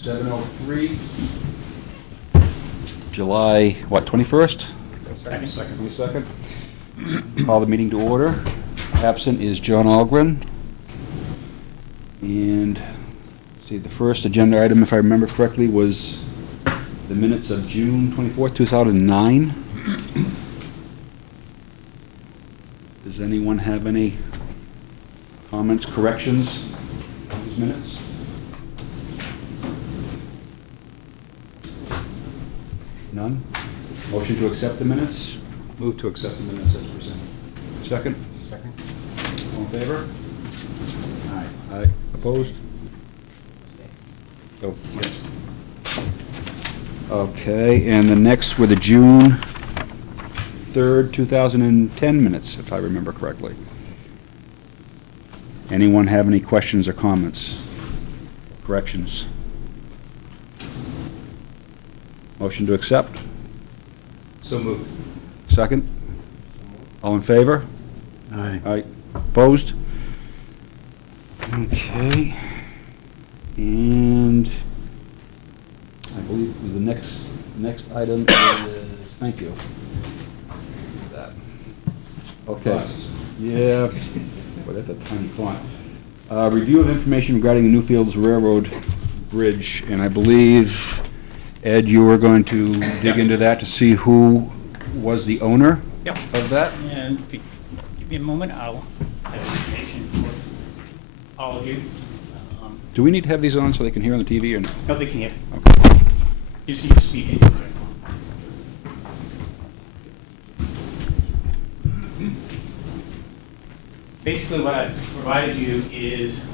7:03. July, what, 21st? Second. 22nd. Call the meeting to order. Absent is John Algren. And, see, the first agenda item, if I remember correctly, was the minutes of June 24th, 2009. Does anyone have any comments, corrections on these minutes? None? Motion to accept the minutes? Move to accept the minutes as presented. Second? Second. All in favor? Aye. Aye. Opposed? Oh, yes. Okay, and the next were the June 3rd, 2010 minutes, if I remember correctly. Anyone have any questions or comments? Corrections? Motion to accept? So moved. Second? All in favor? Aye. Aye. Opposed? Okay. And I believe the next item is, thank you. That. Okay. Yeah, but that's a tiny font. Review of information regarding the Newfields Railroad Bridge, and I believe, Ed, you were going to dig into that to see who was the owner of that? And if you give me a moment, I'll have information for all of you. Do we need to have these on so they can hear on the TV or no? No, they can hear. Okay. You just need to speak into it. Basically, what I've provided you is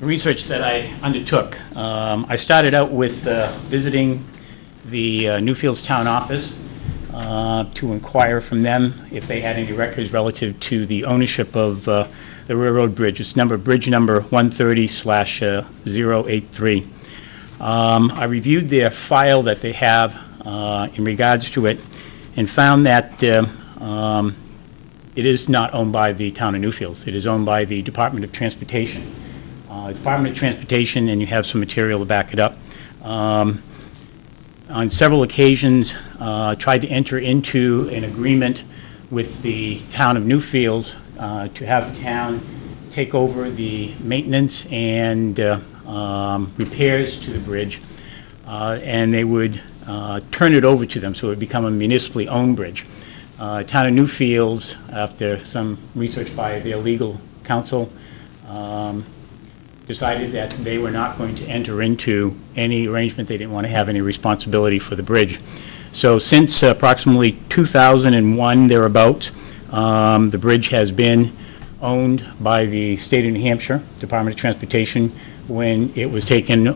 research that I undertook. I started out with visiting the Newfields Town Office to inquire from them if they had any records relative to the ownership of the railroad bridge. It's bridge number 130/083. I reviewed their file that they have in regards to it and found that it is not owned by the town of Newfields. It is owned by the Department of Transportation. Department of Transportation, and you have some material to back it up, on several occasions tried to enter into an agreement with the town of Newfields to have the town take over the maintenance and repairs to the bridge, and they would turn it over to them so it would become a municipally owned bridge. Town of Newfields, after some research by their legal counsel, decided that they were not going to enter into any arrangement. They didn't want to have any responsibility for the bridge. So since approximately 2001, thereabouts, the bridge has been owned by the state of New Hampshire, Department of Transportation, when it was given,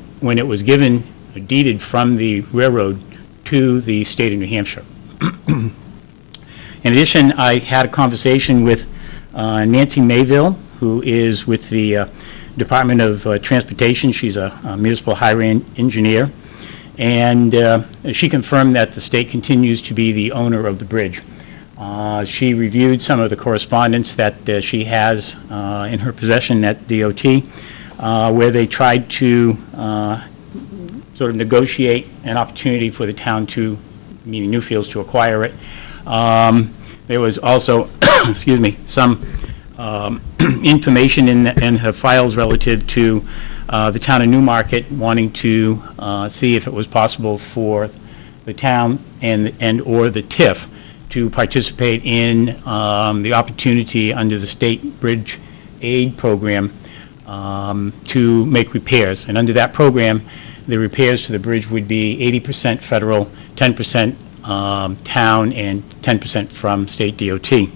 deeded from the railroad to the state of New Hampshire. In addition, I had a conversation with Nancy Mayville, who is with the Department of Transportation. She's a municipal highway engineer, and she confirmed that the state continues to be the owner of the bridge. She reviewed some of the correspondence that she has in her possession at DOT, where they tried to sort of negotiate an opportunity for the town to, meaning Newfields, to acquire it. There was also, excuse me, some information in her files relative to the town of Newmarket wanting to see if it was possible for the town and or the TIFF to participate in the opportunity under the state bridge aid program to make repairs. And under that program, the repairs to the bridge would be 80% federal, 10% town, and 10% from state DOT.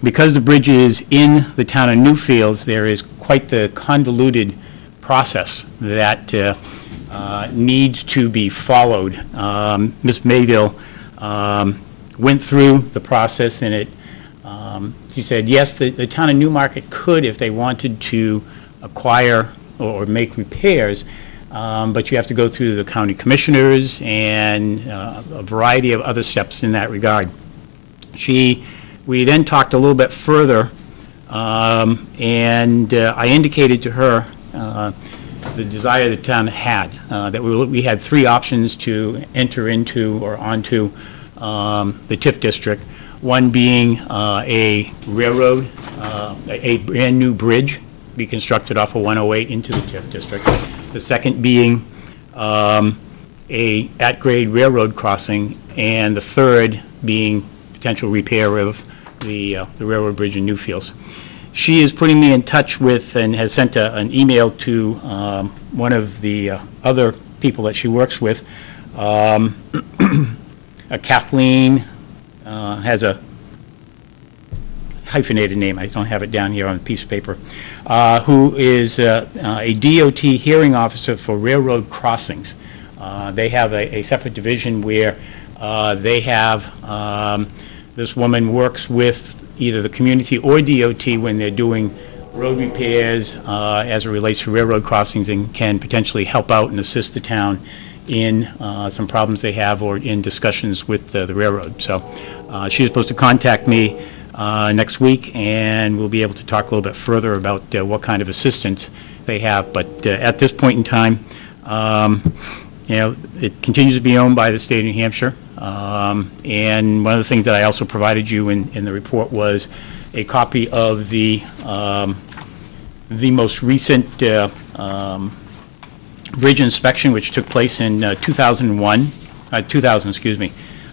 Because the bridge is in the town of Newfields, there is quite the convoluted process that needs to be followed. Ms. Mayville went through the process, and she said, yes, the town of Newmarket could, if they wanted to acquire or make repairs, but you have to go through the county commissioners and a variety of other steps in that regard. We then talked a little bit further, and I indicated to her the desire the town had, that we had three options to enter into or onto the TIF district, one being a railroad, a brand-new bridge be constructed off of 108 into the TIF district. The second being a at-grade railroad crossing, and the third being potential repair of the railroad bridge in Newfields. She is putting me in touch with and has sent an email to one of the other people that she works with. Kathleen has a hyphenated name, I don't have it down here on a piece of paper, who is a DOT hearing officer for railroad crossings. They have a separate division where they have, this woman works with either the community or DOT when they're doing road repairs as it relates to railroad crossings, and can potentially help out and assist the town in some problems they have or in discussions with the railroad. So she's supposed to contact me next week, and we'll be able to talk a little bit further about what kind of assistance they have. But at this point in time, it continues to be owned by the state of New Hampshire. And one of the things that I also provided you in the report was a copy of the most recent bridge inspection, which took place in 2000, excuse me.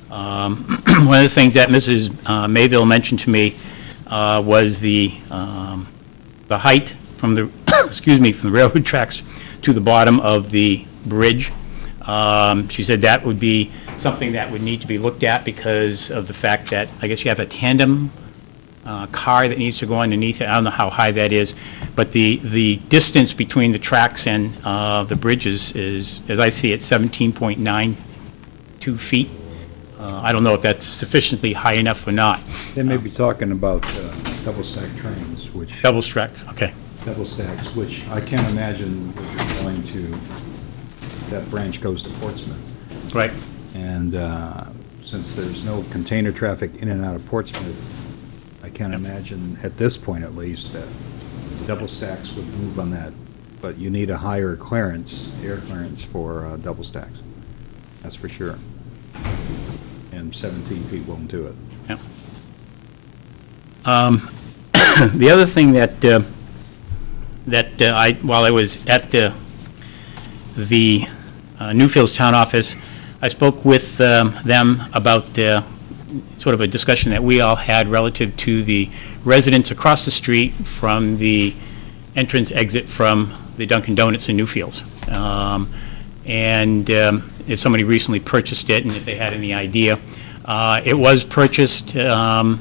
One of the things that Mrs. Mayville mentioned to me was the height from the excuse me, from the railroad tracks to the bottom of the bridge. She said that would be something that would need to be looked at because of the fact that I guess you have a tandem car that needs to go underneath it. I don't know how high that is, but the distance between the tracks and the bridges is, as I see it, 17.92 feet. I don't know if that's sufficiently high enough or not. They may be talking about double stack trains, which... Double stacks, okay. Double stacks, which I can't imagine would be going to, that branch goes to Portsmouth. Right. And since there's no container traffic in and out of Portsmouth, I can't imagine, at this point at least, that double stacks would move on that. But you need a higher clearance, air clearance for double stacks. That's for sure. And 17 feet won't do it. Yep. The other thing that while I was at the Newfields Town Office, I spoke with them about sort of a discussion that we all had relative to the residents across the street from the entrance exit from the Dunkin' Donuts in Newfields. And if somebody recently purchased it and if they had any idea. It was purchased and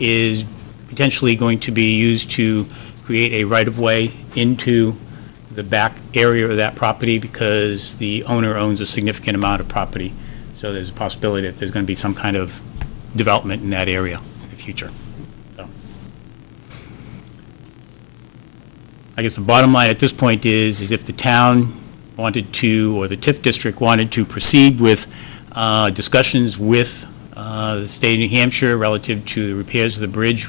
is potentially going to be used to create a right-of-way into the back area of that property because the owner owns a significant amount of property. So there's a possibility that there's going to be some kind of development in that area in the future. So I guess the bottom line at this point is if the town wanted to, or the TIF district wanted to proceed with discussions with the state of New Hampshire relative to the repairs of the bridge,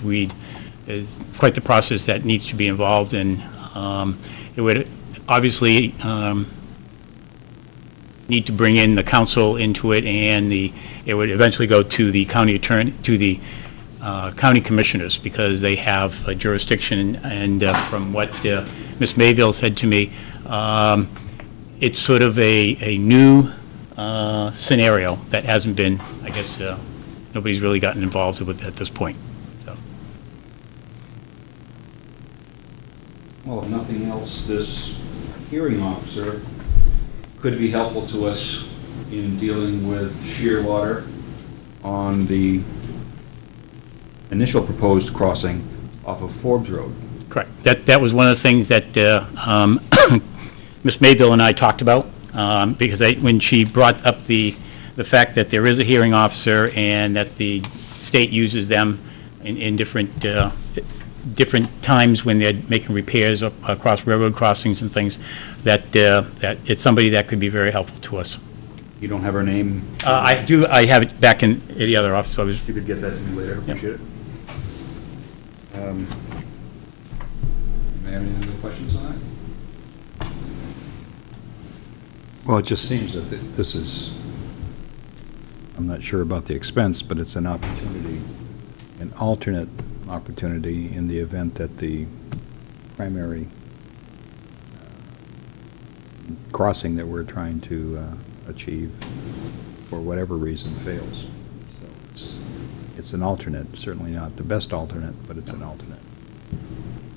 there's quite the process that needs to be involved, and it would obviously need to bring in the council into it, and it would eventually go to the county attorney, to the county commissioners, because they have a jurisdiction, and from what Ms. Mayville said to me, it's sort of a new scenario that hasn't been, I guess, nobody's really gotten involved with at this point. So. Well, if nothing else, this hearing officer could be helpful to us in dealing with Shearwater on the initial proposed crossing off of Forbes Road. Correct. That was one of the things that Ms. Mayville and I talked about, because when she brought up the fact that there is a hearing officer and that the state uses them in different times when they're making repairs across railroad crossings and things, that it's somebody that could be very helpful to us. You don't have her name? I do. I have it back in the other office. So I was. If you could get that to me later, appreciate it. You may have any other questions on that? Well, it just seems that this is, I'm not sure about the expense, but it's an opportunity, an alternate opportunity in the event that the primary crossing that we're trying to achieve, for whatever reason, fails. So it's an alternate, certainly not the best alternate, but it's an alternate.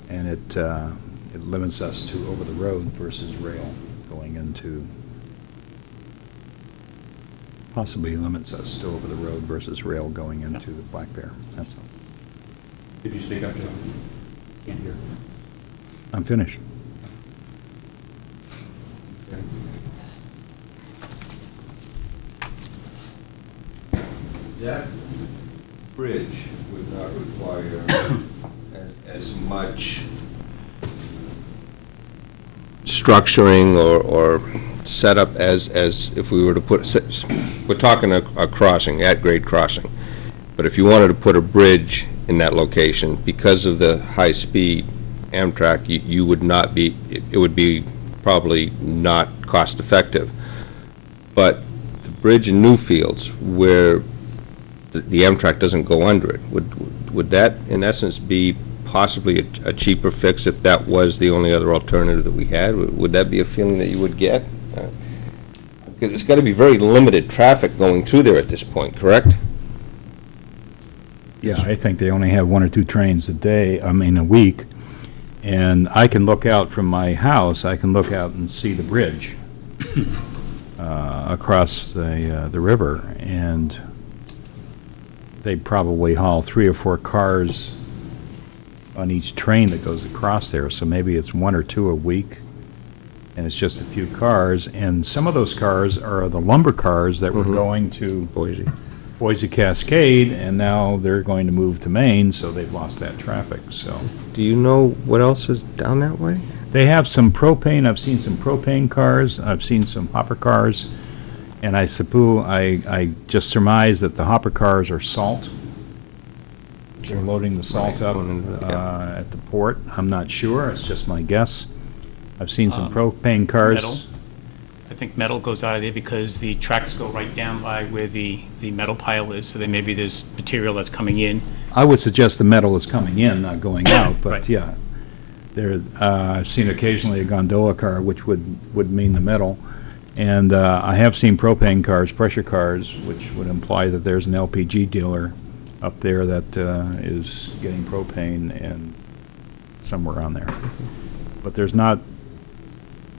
And it limits us to over the road versus rail going into, possibly limits us to over the road versus rail going into the Black Bear. That's all. Did you speak up, John? Can't hear. I'm finished. Okay. That bridge would not require as much structuring or setup as if we were to put, we're talking a crossing, at-grade crossing. But if you wanted to put a bridge in that location, because of the high-speed Amtrak, you would not be, it would be probably not cost-effective. But the bridge in Newfields, where the Amtrak doesn't go under it, would that, in essence, be possibly a cheaper fix if that was the only other alternative that we had? Would that be a feeling that you would get? Because it's got to be very limited traffic going through there at this point, correct? Yeah, I think they only have 1 or 2 trains a day, a week. And I can look out from my house, I can look out and see the bridge across the river, and they probably haul 3 or 4 cars on each train that goes across there, so maybe it's 1 or 2 a week, and it's just a few cars, and some of those cars are the lumber cars that were going to Boise Cascade, and now they're going to move to Maine, so they've lost that traffic, so. Do you know what else is down that way? They have some propane, I've seen some propane cars, I've seen some hopper cars, and I suppose, I just surmise that the hopper cars are salt. They're loading the salt up at the port. I'm not sure, it's just my guess. I've seen some propane cars. Metal. I think metal goes out of there because the tracks go right down by where the metal pile is, so then maybe there's material that's coming in. I would suggest the metal is coming in, not going out, but Right. yeah. I've seen occasionally a gondola car, which would mean the metal. And I have seen propane cars, pressure cars, which would imply that there's an LPG dealer up there that is getting propane and somewhere around there. But there's not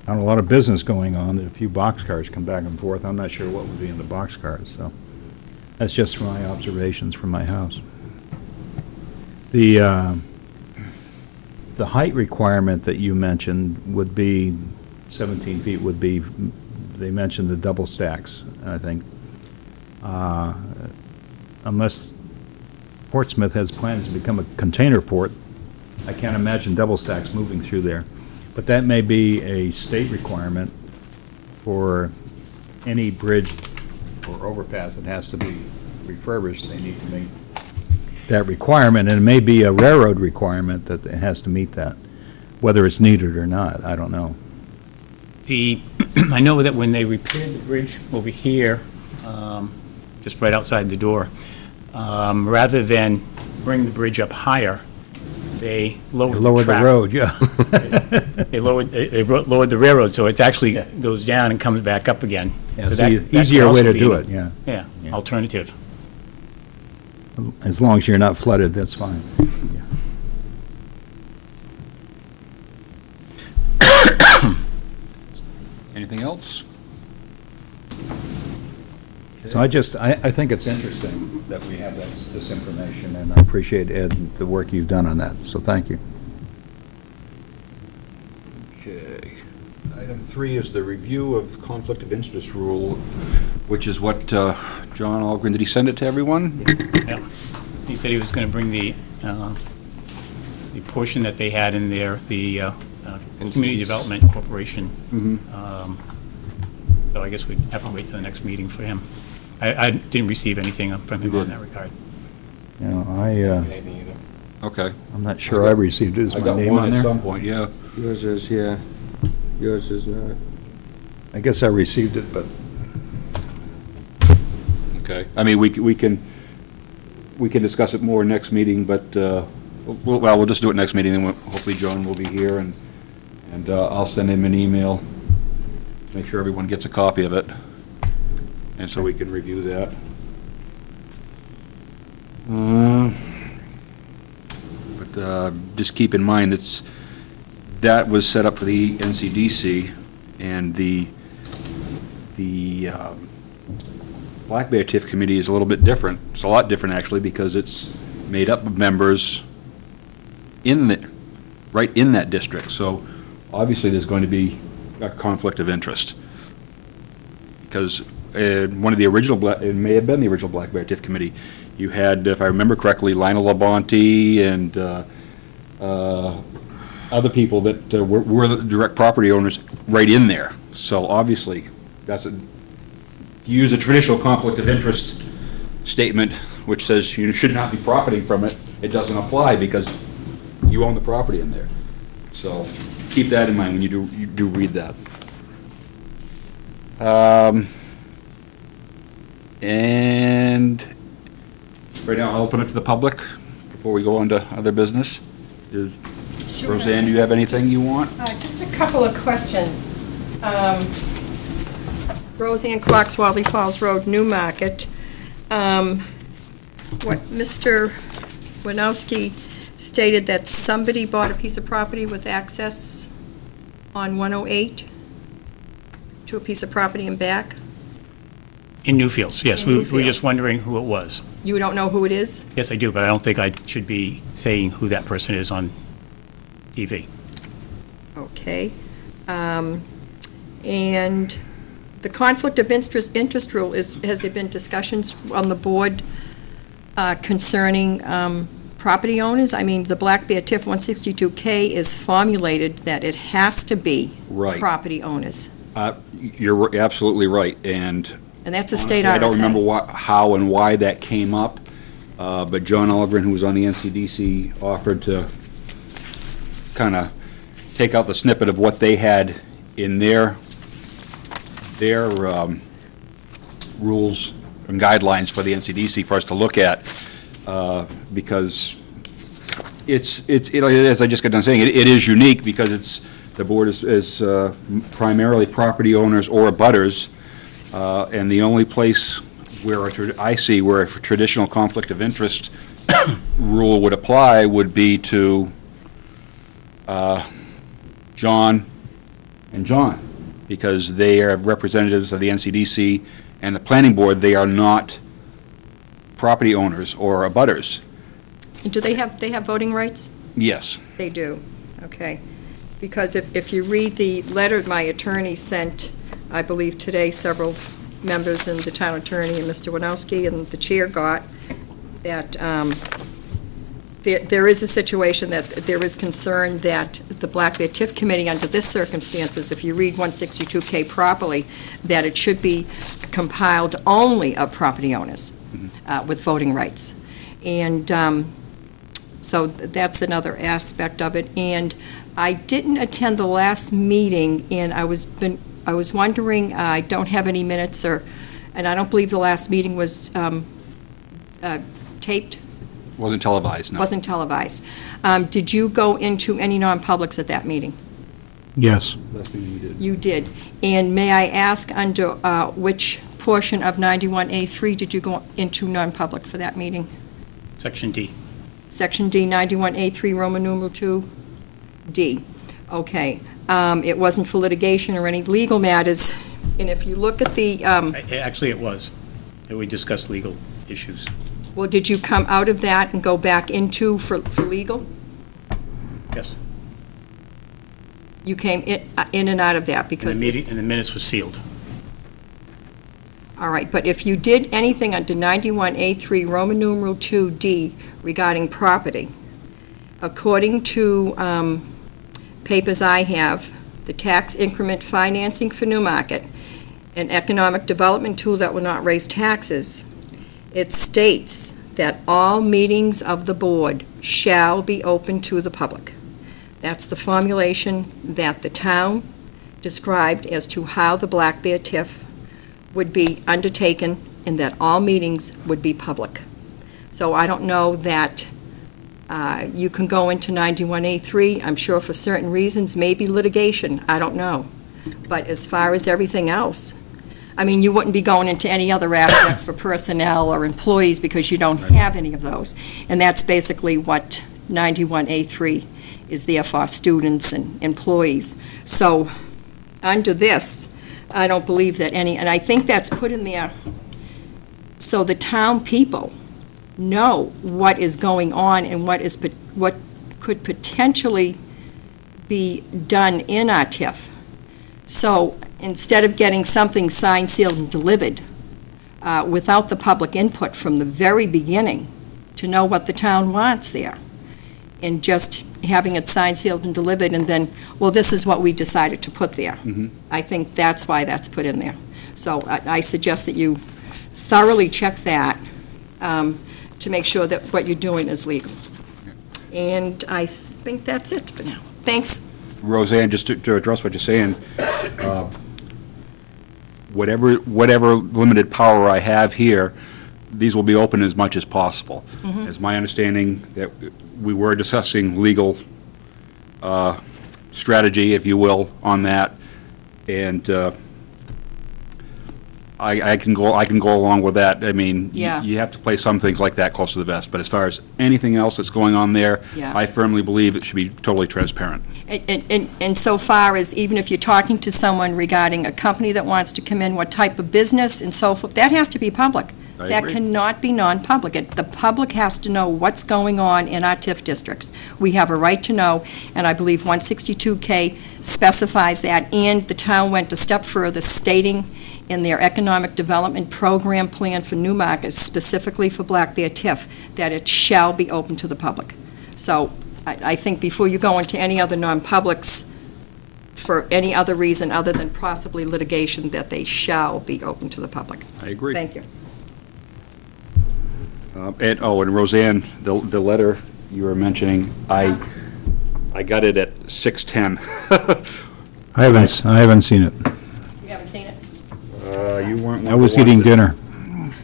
a lot of business going on. There are a few boxcars come back and forth. I'm not sure what would be in the boxcars, so that's just my observations from my house. The height requirement that you mentioned would be 17 feet would be, they mentioned the double stacks, I think. Unless Portsmouth has plans to become a container port, I can't imagine double stacks moving through there. But that may be a state requirement for any bridge or overpass that has to be refurbished. They need to meet that requirement, and it may be a railroad requirement that it has to meet that. Whether it's needed or not, I don't know. I know that when they repaired the bridge over here, just right outside the door, rather than bring the bridge up higher, they lowered the Lower the track. road, yeah. They lowered the railroad, so it actually goes down and comes back up again. Yeah, So it's that the could easier way also to be do an- it, yeah. Yeah, Yeah. alternative. As long as you're not flooded, that's fine. Anything else? So I think it's interesting that we have this information, and I appreciate, Ed, the work you've done on that, so thank you. Okay. Item 3 is the review of conflict of interest rule, which is what John Algren, did he send it to everyone? Yeah. He said he was going to bring the portion that they had in there, the Community Development Corporation. So I guess we'd have to wait till the next meeting for him. I didn't receive anything from him You on did. that regard. You know, Anything either. Okay. I'm not sure I received it. Is I my got name one on at there? some point, yeah. Yours is, yeah. Yours is not. I guess I received it, but Okay. I mean, we can discuss it more next meeting, but, we'll just do it next meeting, and hopefully Joan will be here, and I'll send him an email, make sure everyone gets a copy of it, and so we can review that. But just keep in mind, that was set up for the NCDC, and the Black Bear TIF committee is a little bit different. It's a lot different, actually, because it's made up of members right in that district. So obviously, there's going to be a conflict of interest. Because one of the original, it may have been the original Black Bear TIF committee, you had, if I remember correctly, Lionel Labonte and other people that were the direct property owners right in there. So obviously, use a traditional conflict of interest statement, which says you should not be profiting from it, it doesn't apply because you own the property in there. So keep that in mind when you do read that. And right now, I'll open it to the public before we go on to other business. Sure. Roseanne, do you have anything you want? Just a couple of questions. Roseanne Quox, Wally Falls Road, Newmarket. What Mr. Winowski stated that somebody bought a piece of property with access on 108 to a piece of property in back? In Newfields, yes. In We're Newfields. just wondering who it was. You don't know who it is? Yes, I do, but I don't think I should be saying who that person is on TV. Okay. And the conflict of interest rule has there been discussions on the board concerning property owners? I mean, the Black Bear TIF 162K is formulated that it has to be Right. property owners. You're absolutely right, and And that's a state honestly, I RSA. don't remember how and why that came up, but John Olgren, who was on the NCDC, offered to kind of take out the snippet of what they had in their rules and guidelines for the NCDC for us to look at, because it's as I just got done saying, it is unique because the board is primarily property owners or abutters, and the only place where I see where a traditional conflict of interest rule would apply would be to John and John, because they are representatives of the NCDC and the planning board. They are not property owners or abutters. Do they have voting rights? Yes. They do, okay. Because if you read the letter my attorney sent, I believe today, several members and the town attorney and Mr. Winowski and the chair got, that there is a situation that there is concern that the Black Bear TIF committee, under this circumstances, if you read 162K properly, that it should be compiled only of property owners with voting rights. And so that's another aspect of it. And I didn't attend the last meeting, and I was wondering, I don't have any minutes, and I don't believe the last meeting was taped. Wasn't televised, no. Wasn't televised. Did you go into any non-publics at that meeting? yes. That's what you did. You did. And may I ask, under which portion of 91A3 did you go into non-public for that meeting? Section D. Section D, 91A3, Roman numeral 2, D. Okay. It wasn't for litigation or any legal matters. And if you look at the, Actually, it was. We discussed legal issues. well, did you come out of that and go back into for legal? Yes. You came in and out of that And because... the minutes were sealed. All right, but if you did anything under 91A3, Roman numeral 2D regarding property, according to papers I have, the tax increment financing for Newmarket, an economic development tool that will not raise taxes, it states that all meetings of the board shall be open to the public. That's the formulation that the town described as to how the Black Bear TIF would be undertaken and that all meetings would be public. So I don't know that you can go into 91A3. I'm sure for certain reasons, maybe litigation, I don't know. But as far as everything else, I mean, you wouldn't be going into any other aspects for personnel or employees because you don't have any of those. And that's basically what 91A3 is there for, students and employees. So under this, I don't believe that any, and I think that's put in there so the town people know what is going on and what could potentially be done in our TIF. So instead of getting something signed, sealed, and delivered without the public input from the very beginning to know what the town wants there, and just having it signed, sealed, and delivered, and then, well, this is what we decided to put there. I think that's why that's put in there. So I suggest that you thoroughly check that to make sure that what you're doing is legal. And I think that's it for now. Thanks. Roseanne, just to address what you're saying, whatever limited power I have here, these will be open as much as possible. It's my understanding that we were discussing legal strategy, if you will, on that, and I can go along with that. I mean, Yeah. you have to play some things like that close to the vest, but as far as anything else that's going on there, Yeah. I firmly believe it should be totally transparent. And so far as, even if you're talking to someone regarding a company that wants to come in, what type of business and so forth, that has to be public. I That agree. cannot be non-public. The public has to know what's going on in our TIF districts. We have a right to know, and I believe 162K specifies that, and the town went a step further, stating in their economic development program plan for Newmarket, specifically for Black Bear TIF, that it shall be open to the public. So I think before you go into any other non-publics for any other reason other than possibly litigation, that they shall be open to the public. I agree. Thank you. And Roseanne, the letter you were mentioning, I got it at 6:10. I haven't seen it. You haven't seen it? You weren't one I of the was ones eating that- dinner.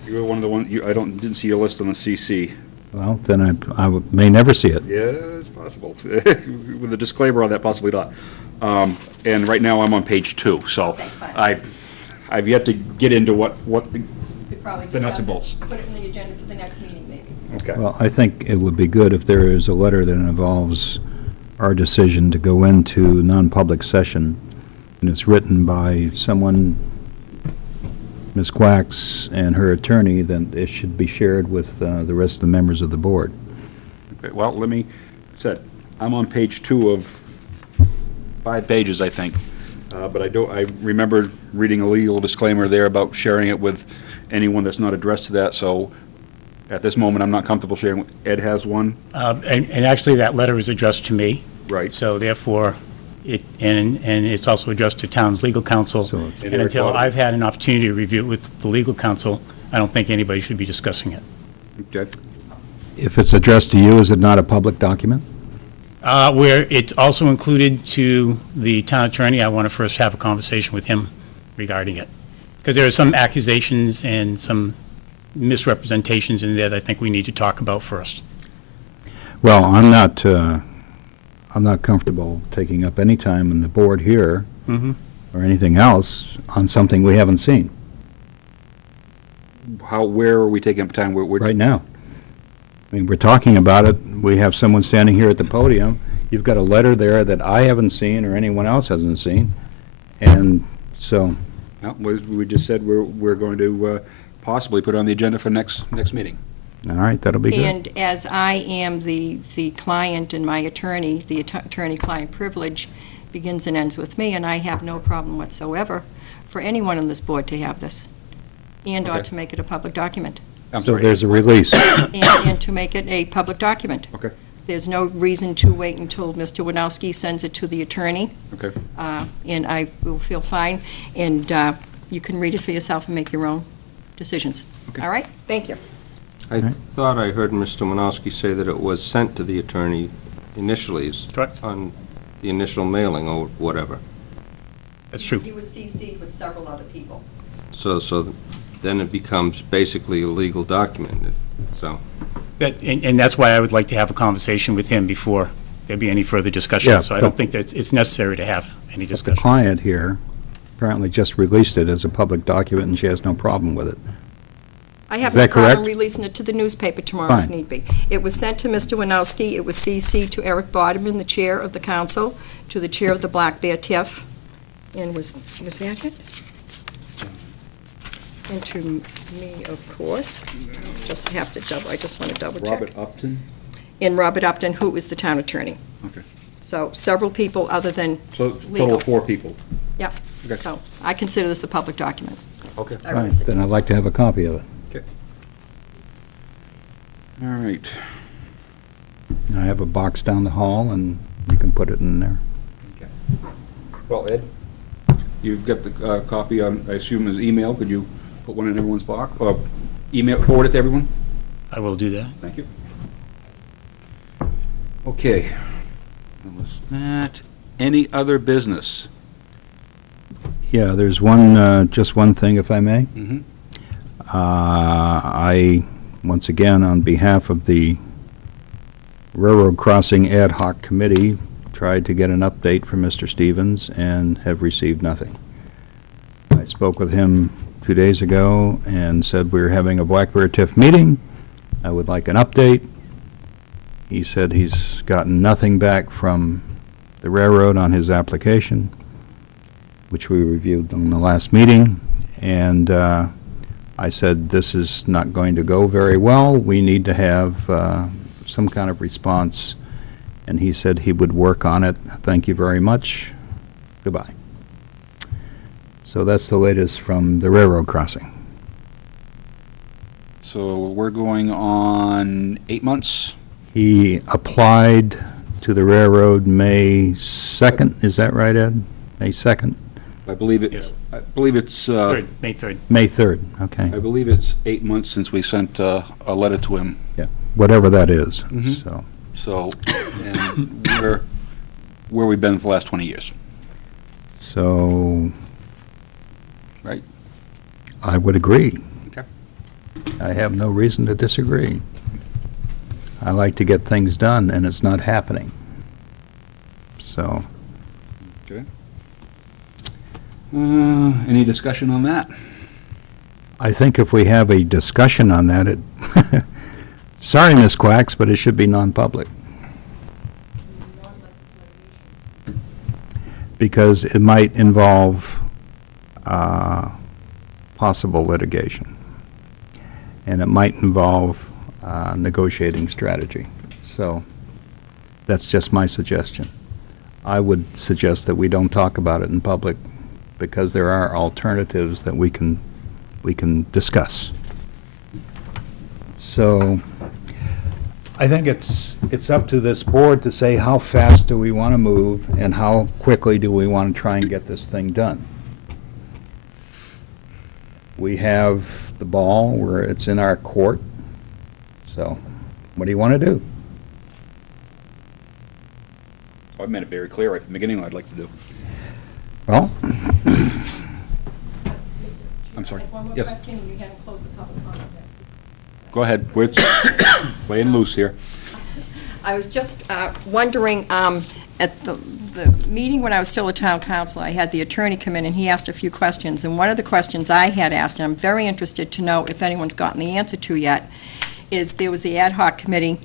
You were one of the ones, didn't see your list on the CC. Well, then I may never see it. Yeah, it's possible. With a disclaimer on that, possibly not. And right now, I'm on page 2, so Okay, fine. I've yet to get into what Could probably the nuts discuss and it. bolts. Put it in the agenda for the next meeting, maybe. Okay. Well, I think it would be good if there is a letter that involves our decision to go into non-public session, and it's written by someone, Ms. Quacks and her attorney, then it should be shared with the rest of the members of the board. Okay, well, I'm on page 2 of 5 pages, I think. But I remember reading a legal disclaimer there about sharing it with anyone that's not addressed to that, so at this moment, I'm not comfortable sharing. Ed has one? And actually, that letter is addressed to me. Right. So therefore, and it's also addressed to town's legal counsel. So it's- And until I've had an opportunity to review it with the legal counsel, I don't think anybody should be discussing it. Okay. If it's addressed to you, is it not a public document? Where it's also included to the town attorney, I want to first have a conversation with him regarding it. Because there are some accusations and some misrepresentations in there that I think we need to talk about first. Well, I'm not comfortable taking up any time on the board here or anything else on something we haven't seen Where are we taking up time? right now. I mean, we're talking about it, we have someone standing here at the podium, you've got a letter there that I haven't seen or anyone else hasn't seen, and so, Well, we just said we're going to possibly put it on the agenda for next meeting. all right, that'll be good. And as I am the client and my attorney, the attorney-client privilege begins and ends with me, and I have no problem whatsoever for anyone on this board to have this, and/or Okay. to make it a public document, I'm So sorry. there's a release. and to make it a public document. Okay, There's no reason to wait until Mr. Winowski sends it to the attorney, okay. and I will feel fine, and you can read it for yourself and make your own decisions. Okay. All right? Thank you. I thought I heard Mr. Manowski say that it was sent to the attorney initially. Correct. On the initial mailing or whatever. That's true. He was CC'd with several other people. So then it becomes basically a legal document, so. And that's why I would like to have a conversation with him before there be any further discussion. Yeah, So I don't think that it's necessary to have any The discussion. client here apparently just released it as a public document, and she has no problem with it. I have Is no that problem correct? releasing it to the newspaper tomorrow if Fine. need be. It was sent to Mr. Winowski, it was CC'd to Eric Bodeman, the chair of the council, to the chair of the Black Bear TIFF, and was that it? And to me, of course. I just want to double check. Robert Upton? And Robert Upton, who is the town attorney. Okay. So several people other than So total legal. of 4 people. Yep. Okay. So I consider this a public document. Okay. I Fine, release it. then I'd like to have a copy of it. All right. I have a box down the hall, and you can put it in there. Well, Ed, you've got the copy, I assume is email. Could you put one in everyone's box, or forward it to everyone? I will do that. Thank you. Okay. That was that. Any other business? Yeah, there's one, just one thing, if I may. Mm-hmm. I, once again, on behalf of the Railroad Crossing Ad Hoc Committee, tried to get an update from Mr. Stevens and have received nothing. I spoke with him 2 days ago and said we were having a Black Bear TIFF meeting. I would like an update. He said he's gotten nothing back from the railroad on his application, which we reviewed in the last meeting, and I said, this is not going to go very well. We need to have some kind of response, and he said he would work on it. Thank you very much. Goodbye. So that's the latest from the railroad crossing. So we're going on 8 months? He applied to the railroad May 2nd, is that right, Ed? May 2nd? I believe it's, Yes. I believe it's, May 3rd. May 3rd, okay. I believe it's 8 months since we sent a letter to him. Yeah, whatever that is, Mhm. so. So, and where we've been for the last 20 years, So, right? I would agree. Okay. I have no reason to disagree. I like to get things done, and it's not happening. So, Okay. Any discussion on that? I think if we have a discussion on that, it, sorry, Ms. Quacks, but it should be non-public. Because it might involve possible litigation. And it might involve negotiating strategy. So that's just my suggestion. I would suggest that we don't talk about it in public because there are alternatives that we can discuss. So I think it's up to this board to say how fast do we want to move and how quickly do we want to try and get this thing done. We have the ball where it's in our court. So what do you want to do? I made it very clear right from the beginning what I'd like to do. Well, I'm sorry. I have one more Yes. question, and you haven't closed the public comment yet. Go ahead, we're playing loose here. I was just wondering, at the meeting when I was still a town council, I had the attorney come in and he asked a few questions. And one of the questions I had asked, and I'm very interested to know if anyone's gotten the answer to yet, is there was the ad hoc committee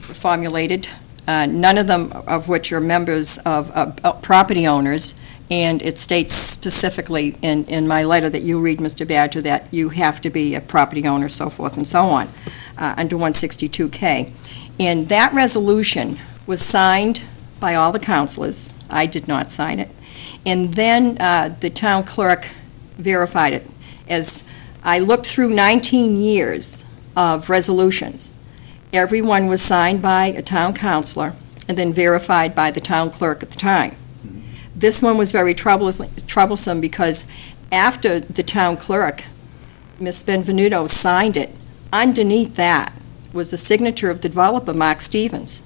formulated, none of them of which are members of property owners. And it states specifically in my letter that you read, Mr. Badger, that you have to be a property owner, so forth and so on, under 162K. And that resolution was signed by all the councilors. I did not sign it. And then the town clerk verified it. As I looked through 19 years of resolutions, every one was signed by a town councilor and then verified by the town clerk at the time. This one was very troublesome because after the town clerk, Ms. Benvenuto, signed it, underneath that was the signature of the developer, Mark Stevens.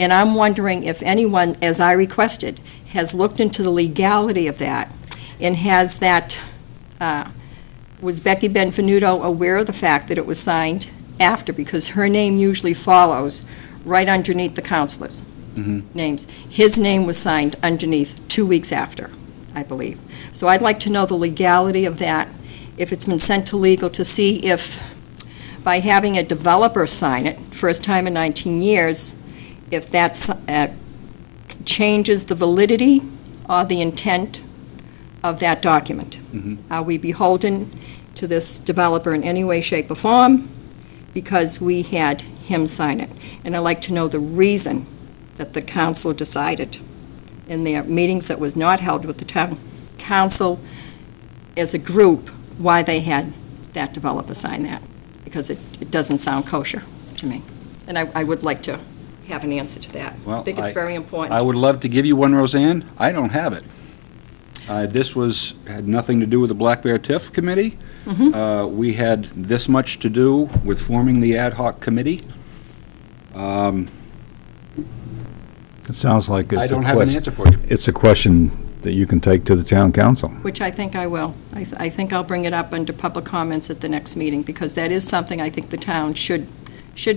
And I'm wondering if anyone, as I requested, has looked into the legality of that, and has that, was Becky Benvenuto aware of the fact that it was signed after? Because her name usually follows right underneath the councilors' names. His name was signed underneath 2 weeks after, I believe. So I'd like to know the legality of that, if it's been sent to legal, to see if, by having a developer sign it, first time in 19 years, if that changes the validity or the intent of that document. Are we beholden to this developer in any way, shape, or form because we had him sign it? And I'd like to know the reason that the council decided in their meetings that was not held with the town council as a group, why they had that developer sign that, because it doesn't sound kosher to me. And I would like to have an answer to that. Well, I think it's very important. I would love to give you one, Roseanne. I don't have it. This had nothing to do with the Black Bear TIFF committee. We had this much to do with forming the ad hoc committee. It sounds like it's I don't have an answer for you. It's a question that you can take to the town council. Which I think I will. I think I'll bring it up under public comments at the next meeting, because that is something I think the town should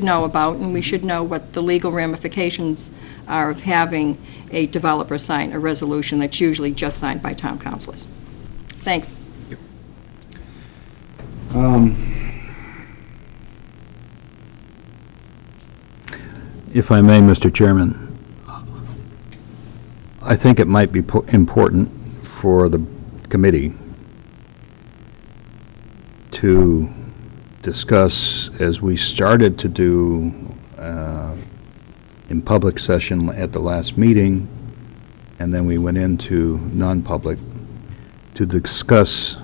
know about, and we should know what the legal ramifications are of having a developer sign a resolution that's usually just signed by town councilors. Thanks. If I may, Mr. Chairman, I think it might be important for the committee to discuss, as we started to do in public session at the last meeting, and then we went into non-public, to discuss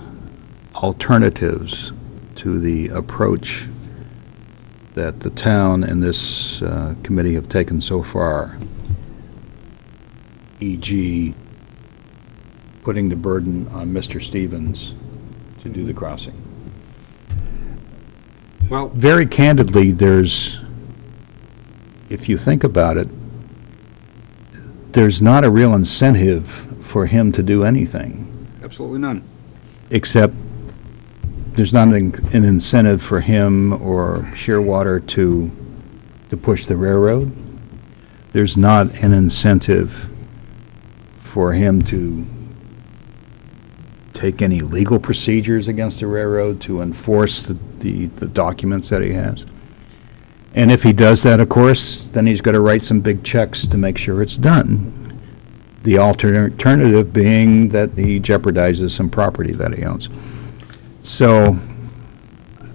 alternatives to the approach that the town and this committee have taken so far, e.g., putting the burden on Mr. Stevens to do the crossing. Well, Very candidly, if you think about it, there's not a real incentive for him to do anything, absolutely none. except there's not an incentive for him or Shearwater to push the railroad. There's not an incentive for him to take any legal procedures against the railroad to enforce the documents that he has. And if he does that, of course, then he's got to write some big checks to make sure it's done. The alternative being that he jeopardizes some property that he owns. So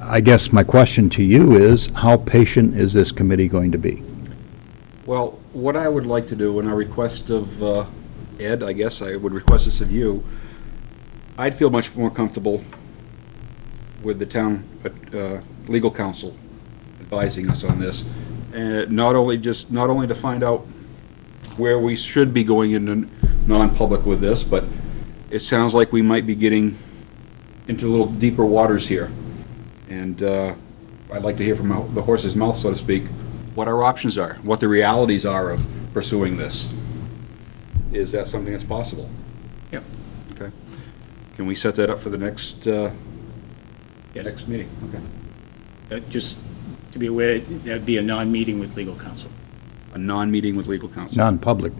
I guess my question to you is, how patient is this committee going to be? Well, what I would like to do, in our request of Ed, I guess I would request this of you, I'd feel much more comfortable with the town legal counsel advising us on this, and not only to find out where we should be going into non-public with this, but it sounds like we might be getting into a little deeper waters here. And I'd like to hear from the horse's mouth, so to speak, what our options are, what the realities are of pursuing this. Is that something that's possible? Yep. Okay. Can we set that up for the next Yes. next meeting? Okay. Just to be aware, that'd be a non-meeting with legal counsel. A non-meeting with legal counsel. Non-public.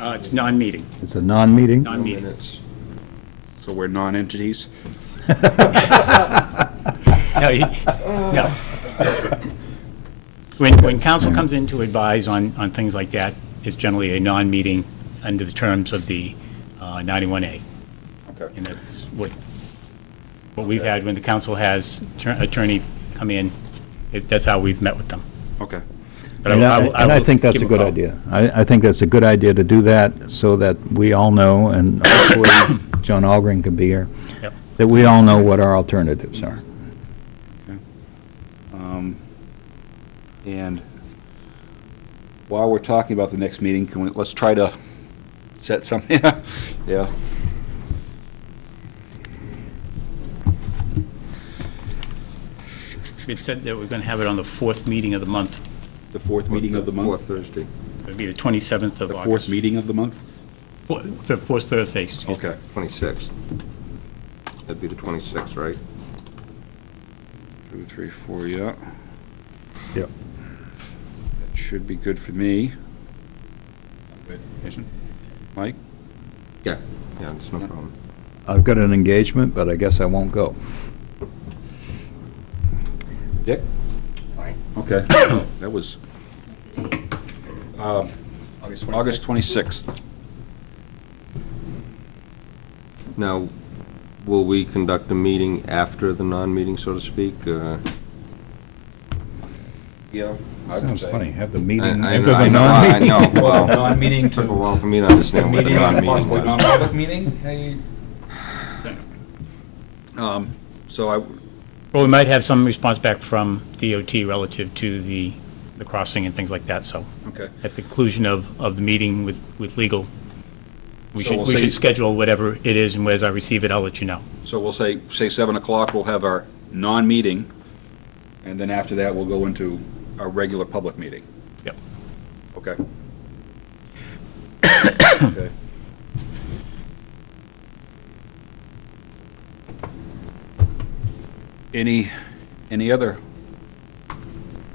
It's non-meeting. It's a non-meeting? Non-meeting. Minutes. So we're non-entities? No. When council comes in to advise on things like that, it's generally a non-meeting under the terms of the 91A. Okay. And that's what we've had when the council has attorney come in. That's how we've met with them. Okay. But And I will think that's give a good call. idea. I think that's a good idea to do that so that we all know, and hopefully John Algren can be here, Yep. that we all know what our alternatives are. And while we're talking about the next meeting, let's try to set something, yeah. We had said that we're going to have it on the fourth meeting of the month. The fourth meeting of the month. Fourth Thursday. be the 27th of The August. fourth meeting of the month? The fourth Thursday, excuse me. Okay. 26th. That'd be the 26th, right? 2, 3, 4, yeah. Yep. That should be good for me. Jason? Mike? Yeah, that's no problem. I've got an engagement, but I guess I won't go. Dick? Okay. That was August 26th. Now, will we conduct a meeting after the non-meeting, so to speak? Yeah. Sounds funny, have the meeting I after know, the non-meeting. well, Non-meeting took a to while for me to understand what the meeting, non-meeting possibly was. non-public meeting? So Well, we might have some response back from DOT relative to the crossing and things like that, so okay. at the conclusion of the meeting with legal, we So we'll should say- schedule whatever it is, and as I receive it, I'll let you know. So we'll say 7 o'clock, we'll have our non-meeting, and then after that, we'll go into our regular public meeting. Yep. Okay. Okay. Any other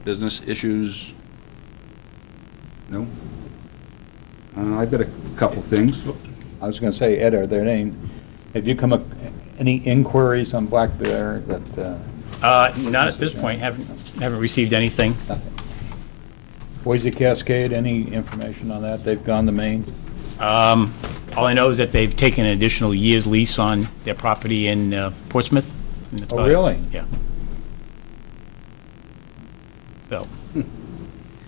business issues? No? I've got a couple things. I was gonna say, Ed, are there have you come up, any inquiries on Black Bear that, Not at this point, haven't received anything. nothing? Boise Cascade, any information on that? They've gone to Maine? All I know is that they've taken an additional year's lease on their property in Portsmouth. and that's Oh, about it. really? Yeah. So,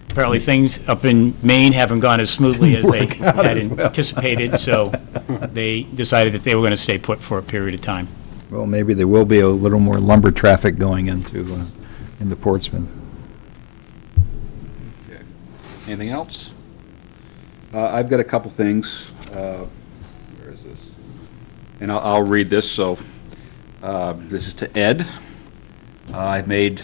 apparently things up in Maine haven't gone as smoothly as they Work out had as well. anticipated, so they decided that they were going to stay put for a period of time. Well, maybe there will be a little more lumber traffic going into Portsmouth. Okay. Anything else? I've got a couple things. Where is this? And I'll read this, so this is to Ed. I've made,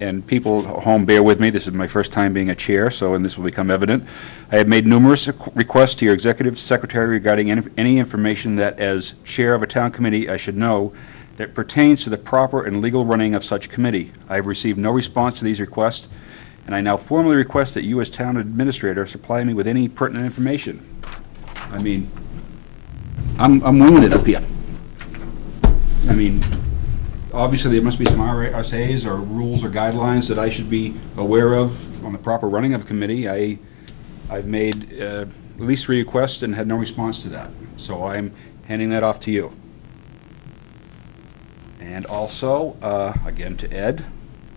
and people at home bear with me, this is my first time being a chair, and this will become evident. I have made numerous requests to your executive secretary regarding any information that, as chair of a town committee, I should know that pertains to the proper and legal running of such committee. I have received no response to these requests, and I now formally request that you, as town administrator, supply me with any pertinent information. I mean, I'm wounded up here. I mean, obviously, there must be some RSAs or rules or guidelines that I should be aware of on the proper running of a committee. I've made at least 3 requests and had no response to that. So I'm handing that off to you. And also, again to Ed,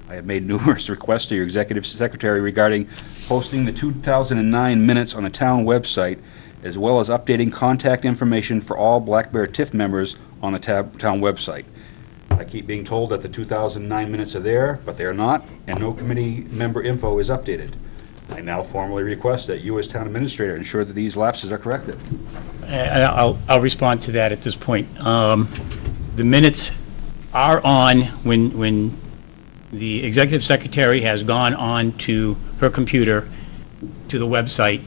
I have made numerous requests to your executive secretary regarding posting the 2009 minutes on the town website, as well as updating contact information for all Black Bear TIFF members on the town website. I keep being told that the 2009 minutes are there, but they are not, and no committee member info is updated. I now formally request that you, as town administrator, ensure that these lapses are corrected. And I'll respond to that at this point. The minutes are on when the executive secretary has gone on to her computer, to the website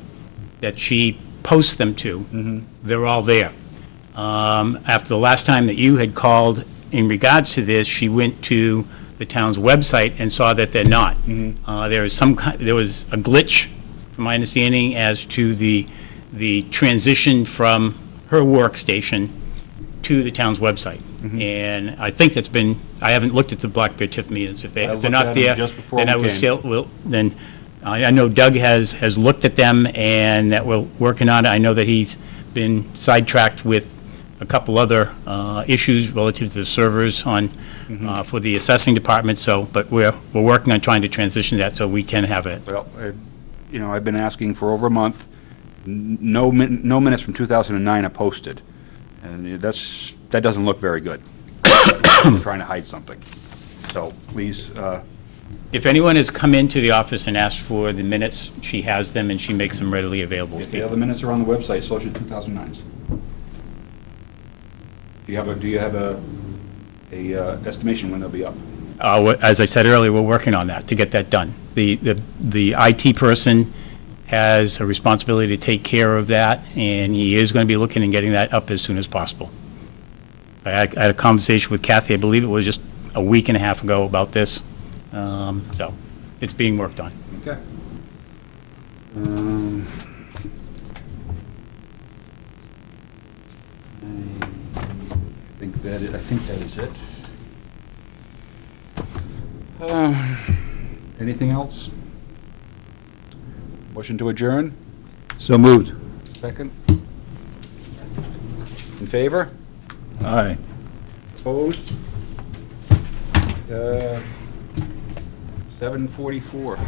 that she posts them to. They're all there. After the last time that you had called in regards to this, she went to the town's website and saw that they're not. There was a glitch, from my understanding, as to the transition from her workstation to the town's website. And I think that's been, I haven't looked at the Black Bear TIFF meetings. If I they're looked not at them there, just before then I we will came. still, then, I know Doug has looked at them and that we're working on it. I know that he's been sidetracked with a couple other issues relative to the servers on, for the assessing department, but we're working on trying to transition that so we can have it. Well, I've been asking for over a month. No minutes from 2009 are posted, and that doesn't look very good. I'm trying to hide something. So please, If anyone has come into the office and asked for the minutes, she has them and she makes them readily available. if the other minutes are on the website, so should 2009's. Do you have a estimation when they'll be up? As I said earlier, we're working on that to get that done. The IT person has a responsibility to take care of that, and he is going to be looking and getting that up as soon as possible. I had a conversation with Kathy, I believe it was just a week and a half ago about this, so it's being worked on. Okay. I think that is it. Anything else? Motion to adjourn? So moved. Second? In favor? Aye. Opposed? 7:44.